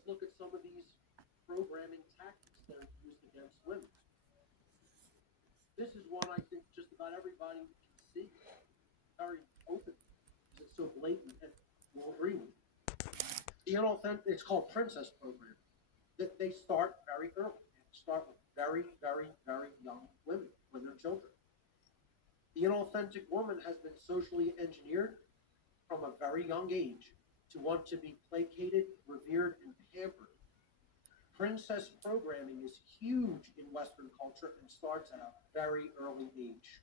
let's look at some of these programming tactics that are used against women. This is one I think just about everybody can see very open because it's so blatant and will agree with. The inauthentic, it's called princess program. They start very early. They start with very, very, very young women when they're children. The inauthentic woman has been socially engineered from a very young age to want to be placated, revered, and pampered. Princess programming is huge in Western culture and starts at a very early age.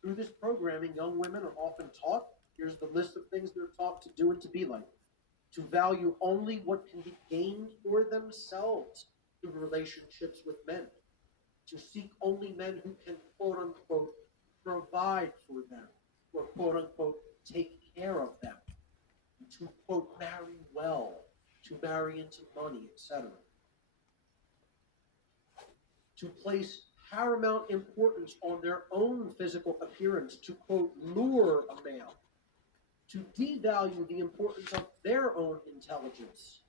Through this programming, young women are often taught, here's the list of things they're taught to do and to be like: to value only what can be gained for themselves through relationships with men, to seek only men who can, quote unquote, provide for them, or quote unquote, take care of them, to, quote, marry well, to marry into money, etc. To place paramount importance on their own physical appearance, to, quote, lure a male, to devalue the importance of their own intelligence,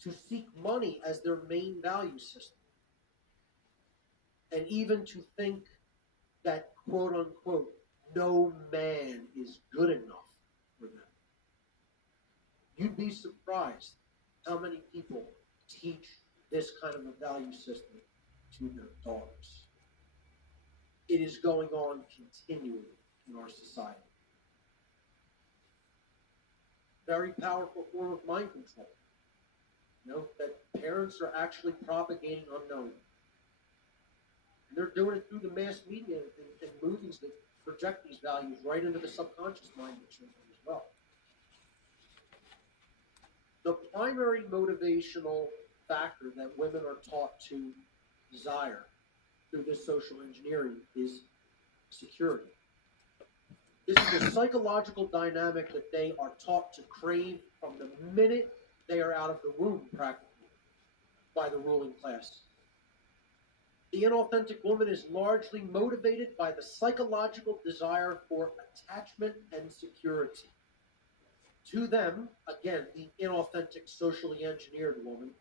to seek money as their main value system, and even to think that, quote unquote, no man is good enough for them. You'd be surprised how many people teach this kind of a value system to their daughters. It is going on continually in our society. Very powerful form of mind control. You know, that parents are actually propagating unknown. And they're doing it through the mass media and movies that project these values right into the subconscious mind of children as well. The primary motivational factor that women are taught to desire through this social engineering is security. This is a psychological dynamic that they are taught to crave from the minute they are out of the womb, practically, by the ruling class. The inauthentic woman is largely motivated by the psychological desire for attachment and security. To them, again, the inauthentic, socially engineered woman,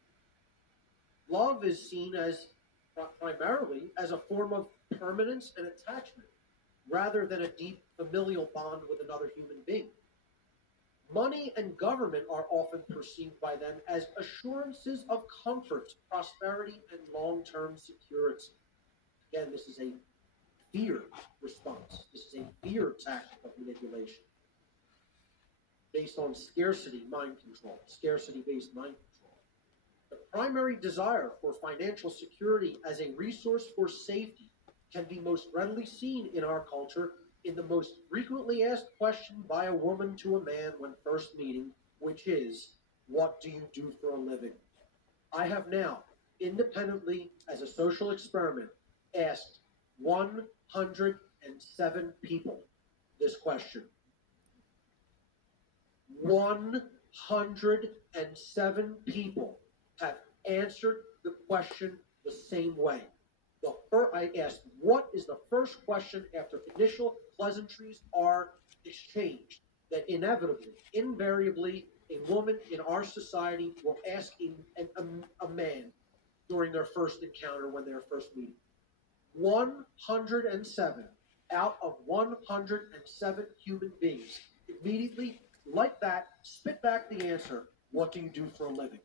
love is seen as primarily as a form of permanence and attachment, rather than a deep familial bond with another human being. Money and government are often perceived by them as assurances of comfort, prosperity, and long-term security. Again, this is a fear response. This is a fear tactic of manipulation based on scarcity mind control, scarcity-based mind control. The primary desire for financial security as a resource for safety can be most readily seen in our culture in the most frequently asked question by a woman to a man when first meeting, which is, what do you do for a living? I have now, independently as a social experiment, asked 107 people this question. 107 people have answered the question the same way. I asked, what is the first question after initial pleasantries are exchanged that inevitably, invariably, a woman in our society will ask a man during their first encounter when they're first meeting? 107 out of 107 human beings immediately, like that, spit back the answer, what do you do for a living?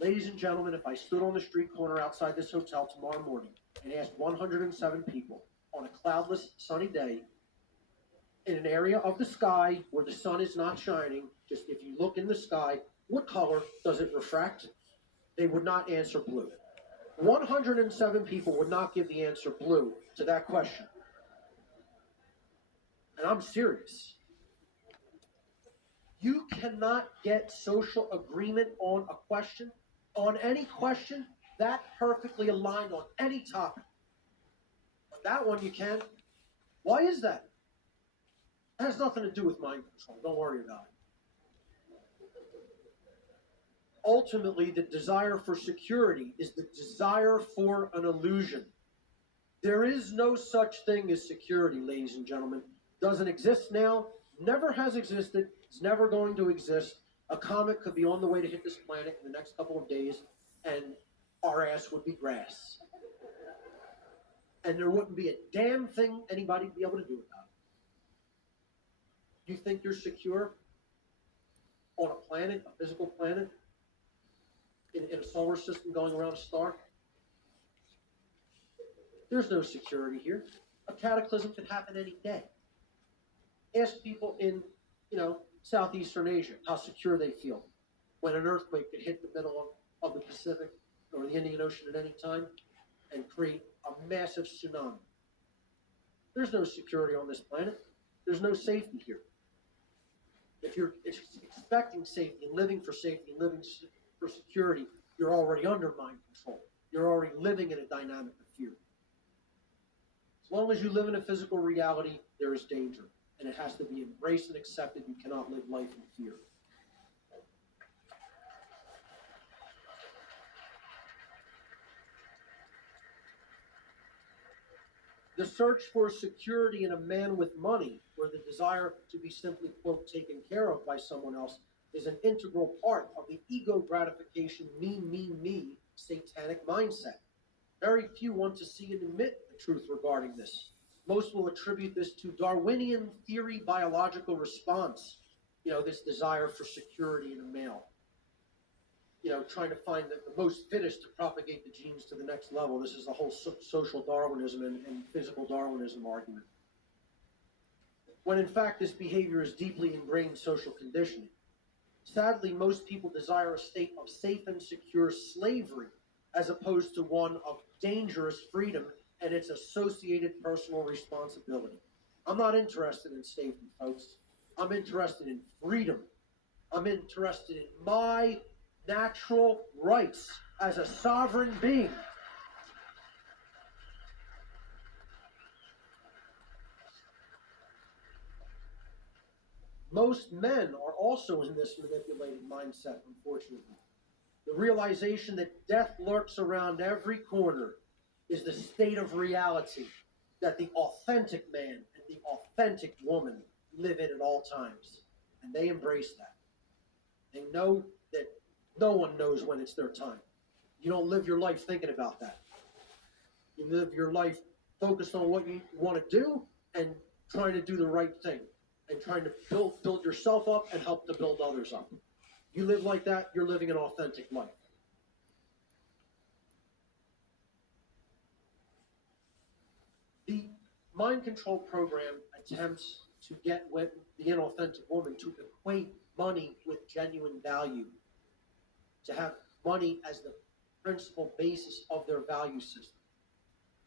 Ladies and gentlemen, if I stood on the street corner outside this hotel tomorrow morning and asked 107 people on a cloudless, sunny day in an area of the sky where the sun is not shining, just if you look in the sky, what color does it refract? They would not answer blue. 107 people would not give the answer blue to that question. And I'm serious. You cannot get social agreement on a question, on any question, that perfectly aligned on any topic. But that one you can. Why is that? It has nothing to do with mind control. Don't worry about it. Ultimately, the desire for security is the desire for an illusion. There is no such thing as security, ladies and gentlemen. Doesn't exist now, never has existed, is never going to exist. A comet could be on the way to hit this planet in the next couple of days, and our ass would be grass. And there wouldn't be a damn thing anybody would be able to do about it. You think you're secure on a planet, a physical planet, in a solar system going around a star? There's no security here. A cataclysm could happen any day. Ask people in, Southeastern Asia how secure they feel when an earthquake could hit the middle of the Pacific or the Indian Ocean at any time and create a massive tsunami. There's no security on this planet. There's no safety here. If you're expecting safety and living for safety and living for security, you're already under mind control. You're already living in a dynamic of fear. As long as you live in a physical reality, there is danger, and it has to be embraced and accepted. You cannot live life in fear. The search for security in a man with money, or the desire to be simply, quote, taken care of by someone else, is an integral part of the ego gratification, me, satanic mindset. Very few want to see and admit the truth regarding this. Most will attribute this to Darwinian theory biological response, this desire for security in a male. Trying to find the most fittest to propagate the genes to the next level. This is the whole social Darwinism and physical Darwinism argument. When in fact this behavior is deeply ingrained social conditioning. Sadly, most people desire a state of safe and secure slavery as opposed to one of dangerous freedom and its associated personal responsibility. I'm not interested in safety, folks. I'm interested in freedom. I'm interested in my natural rights as a sovereign being. Most men are also in this manipulated mindset, unfortunately. The realization that death lurks around every corner is the state of reality that the authentic man and the authentic woman live in at all times. And they embrace that. They know that no one knows when it's their time. You don't live your life thinking about that. You live your life focused on what you want to do and trying to do the right thing and trying to build yourself up and help to build others up. You live like that, you're living an authentic life. The mind control program attempts to get the inauthentic woman to equate money with genuine value, to have money as the principal basis of their value system.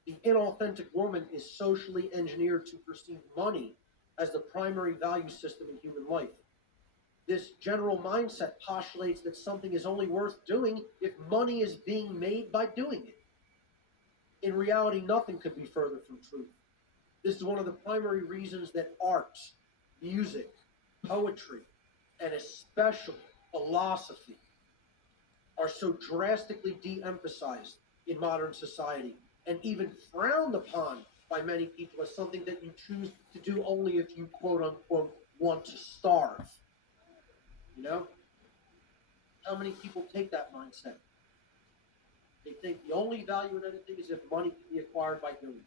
The inauthentic woman is socially engineered to perceive money as the primary value system in human life. This general mindset postulates that something is only worth doing if money is being made by doing it. In reality, nothing could be further from truth. This is one of the primary reasons that art, music, poetry, and especially philosophy are so drastically de-emphasized in modern society and even frowned upon by many people as something that you choose to do only if you, quote unquote, want to starve. How many people take that mindset? They think the only value in anything is if money can be acquired by doing it.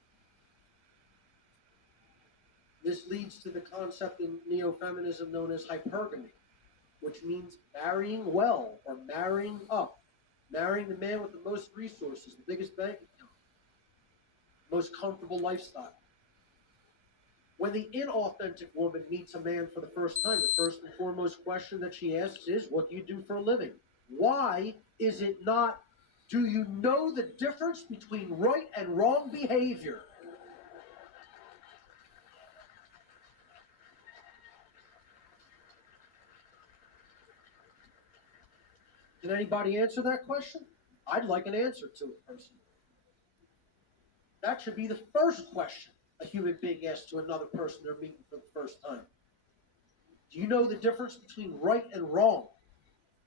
This leads to the concept in neo-feminism known as hypergamy, which means marrying well or marrying up. Marrying the man with the most resources, the biggest bank account, most comfortable lifestyle. When the inauthentic woman meets a man for the first time, the first and foremost question that she asks is, what do you do for a living? Why is it not, do you know the difference between right and wrong behavior? Can anybody answer that question? I'd like an answer to it personally. That should be the first question a human being asks to another person they're meeting for the first time. Do you know the difference between right and wrong?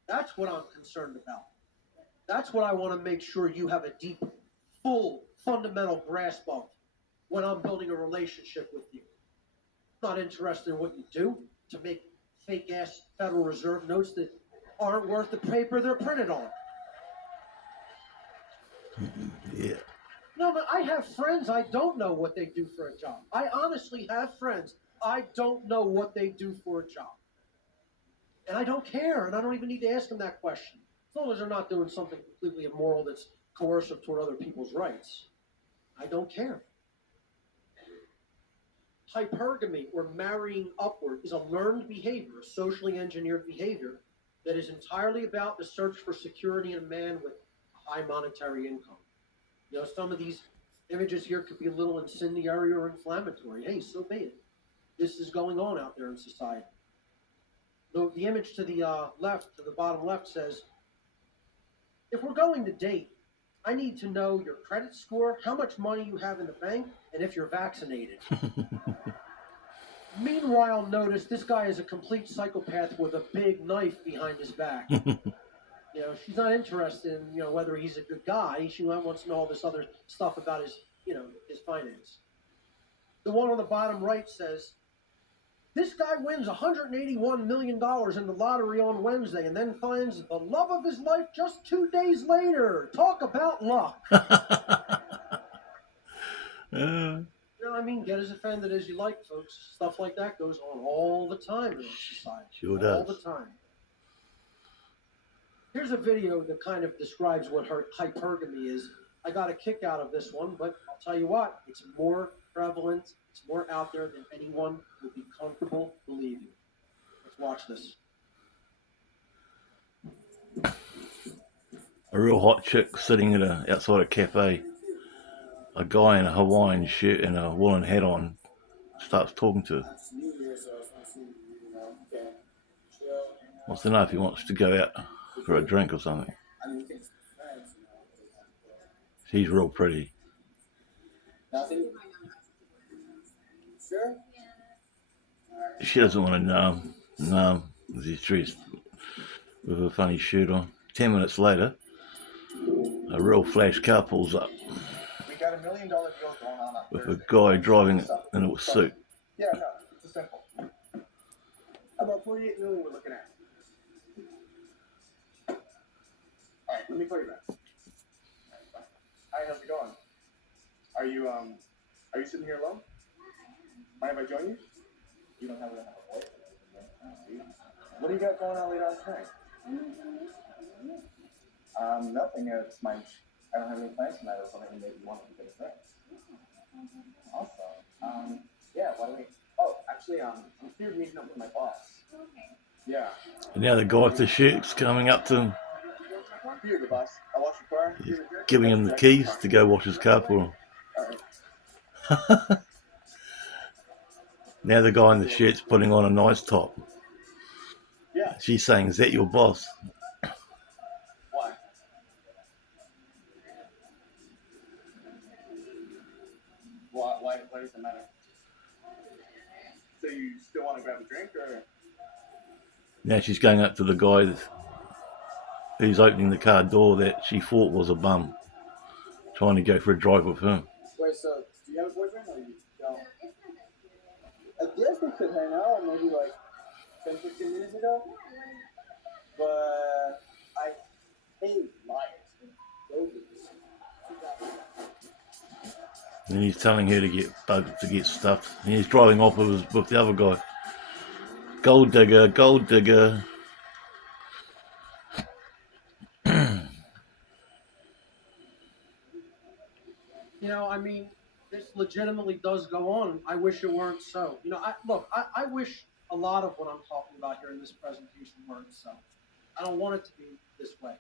That's what I'm concerned about. That's what I want to make sure you have a deep, full, fundamental grasp of when I'm building a relationship with you. I'm not interested in what you do to make fake ass Federal Reserve notes that aren't worth the paper they're printed on. Yeah. No, but I have friends, I don't know what they do for a job. I honestly have friends, I don't know what they do for a job. And I don't care, and I don't even need to ask them that question. As long as they're not doing something completely immoral that's coercive toward other people's rights. I don't care. Hypergamy, or marrying upward, is a learned behavior, a socially engineered behavior that is entirely about the search for security in a man with a high monetary income. You know, some of these images here could be a little incendiary or inflammatory. Hey, so be it. This is going on out there in society. The image to the left, to the bottom left, says, if we're going to date, I need to know your credit score, how much money you have in the bank, and if you're vaccinated. Meanwhile, notice this guy is a complete psychopath with a big knife behind his back. You know, she's not interested in, whether he's a good guy. She wants to know all this other stuff about his, his finance. The one on the bottom right says, this guy wins $181 million in the lottery on Wednesday and then finds the love of his life just 2 days later. Talk about luck. You know what I mean? Get as offended as you like, folks. Stuff like that goes on all the time in our society. Sure does. All the time. Here's a video that kind of describes what hypergamy is. I got a kick out of this one, but I'll tell you what, it's more prevalent, it's more out there than anyone would be comfortable believing. Let's watch this. A real hot chick sitting at outside a cafe. A guy in a Hawaiian shirt and a woolen hat on starts talking to her. Wants to know if he wants to go out for a drink or something. She's real pretty. Nothing? Sure? She doesn't want to know. No, she's dressed with a funny shirt on. 10 minutes later, a real flash car pulls up We got $1 million deal going on with Thursday. a guy driving in a suit. Yeah, no, it's a simple. About 48 million we're looking at. Alright, let me call you back. Hi, how's it going? Are you sitting here alone? Mind if I join you? You don't have a boyfriend. What do you got going on later on tonight? Nothing. I don't have any plans tonight. I was wondering maybe you wanted to get a drink. Awesome. Yeah, why don't we? Oh, actually, I'm here meeting up with my boss. Okay. Yeah. And now the guy with the shirt's coming up to him, Here you go, boss. I'll wash your car. he's giving him the keys to go wash his car for him. Alright. Now the guy in the shirt's putting on a nice top. Yeah. She's saying, is that your boss? Why? Why does it matter? So you still want to grab a drink, or? Now she's going up to the guy who's opening the car door that she thought was a bum, trying to go for a drive with him. Wait, so do you have a boyfriend, or you don't? I guess we could hang out maybe like 10, 15 minutes ago. But I hate liars. And he's telling her to get stuffed. And he's driving off with the other guy. Gold digger, gold digger. I mean, this legitimately does go on. I wish it weren't so. I wish a lot of what I'm talking about here in this presentation weren't so. I don't want it to be this way.